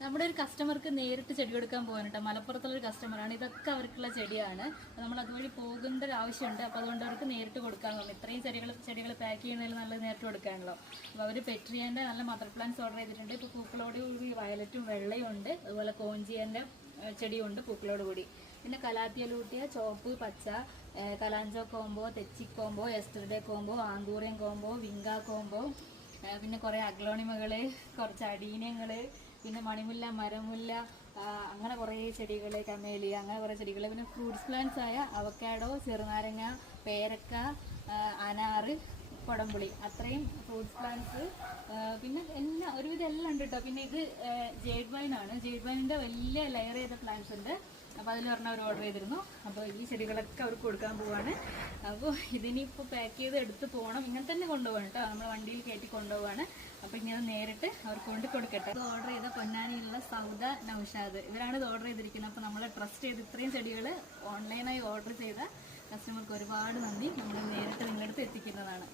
നമ്മുടെ ഒരു കസ്റ്റമർക്ക് നേരിട്ട് ചെടി കൊടുക്കാൻ പോകാനുണ്ട്. മലപ്പുറത്തുള്ള ഒരു കസ്റ്റമറാണ് ഇതൊക്കെ അവർക്കുള്ള ചെടിയാണ്. നമ്മൾ അതുവഴി പോകേണ്ട ഒരു ആവശ്യമുണ്ട്. അപ്പോൾ അതുകൊണ്ട് അവർക്ക് നേരിട്ട് കൊടുക്കാൻ തോന്നും. ഇത്രയും ചെടികൾ ചെടികൾ പാക്ക് ചെയ്യുന്നതിൽ നല്ല നേരിട്ട് കൊടുക്കാണല്ലോ അപ്പോൾ അവർ പെട്രിയന്റെ നല്ല മദർ പ്ലാന്റ്സ് ഓർഡർ ചെയ്തിട്ടുണ്ട്. ഇപ്പോൾ പൂക്കളോട് കൂടി വയലറ്റും വെള്ളയും ഉണ്ട്. അതുപോലെ കോഞ്ചിയന്റെ ചെടിയുണ്ട് പൂക്കളോട് കൂടി. പിന്നെ കലാത്തിയലൂട്ടിയ ചോപ്പ് പച്ച കലാഞ്ചോ കോംബോ തെച്ചി combo yesterday combo anthurium combo vinca combo പിന്നെ കുറേ അഗ്ലോണിമകൾ കുറച്ച് അടീനങ്ങൾ പിന്നെ മണിമുല്ല മരമുല്ല അങ്ങനെ കുറേ ചെടികൾ കമേലി അങ്ങനെ കുറേ ചെടികൾ. പിന്നെ ഫ്രൂട്ട്സ് പ്ലാന്റ്സ് ആയ അവക്കാഡോ ചെറുനാരങ്ങ പേരക്ക അനാറ് കൊടംപുളി. അത്രയും ഫ്രൂട്ട്സ് പ്ലാന്റ്സ്. പിന്നെ എല്ലാം ഒരുവിധം എല്ലാം ഉണ്ട് കേട്ടോ പിന്നെ ഇത് ജേഡ് വൈൻ ആണ്. ജേഡ് വൈനിന്റെ വലിയ ലെയർ ചെയ്ത പ്ലാന്റ്സ് ഉണ്ട്. അപ്പോൾ അതിൽ പറഞ്ഞാൽ അവർ ഓർഡർ ചെയ്തിരുന്നു. അപ്പോൾ ഈ ചെടികളൊക്കെ അവർക്ക് കൊടുക്കാൻ പോവാണ്. അപ്പോൾ ഇതിനിപ്പോൾ പാക്ക് ചെയ്ത് എടുത്ത് പോകണം ഇങ്ങനെ തന്നെ കൊണ്ടുപോകണം കേട്ടോ നമ്മൾ വണ്ടിയിൽ കയറ്റി കൊണ്ടുപോവാണ്. അപ്പോൾ അത് നേരിട്ട് അവർക്ക് കൊണ്ട് കൊടുക്കട്ടെ. ഇത് ഓർഡർ ചെയ്ത പൊന്നാനിയിലുള്ള സൗദ നൌഷാദ്. ഇവരാണ് ഇത് ഓർഡർ ചെയ്തിരിക്കുന്നത്. അപ്പോൾ നമ്മൾ ട്രസ്റ്റ് ചെയ്ത് ഇത്രയും ചെടികൾ ഓൺലൈനായി ഓർഡർ ചെയ്ത കസ്റ്റമർക്ക് ഒരുപാട് നന്ദി. നമ്മൾ നേരിട്ട് നിങ്ങളുടെ അടുത്ത് എത്തിക്കുന്നതാണ്.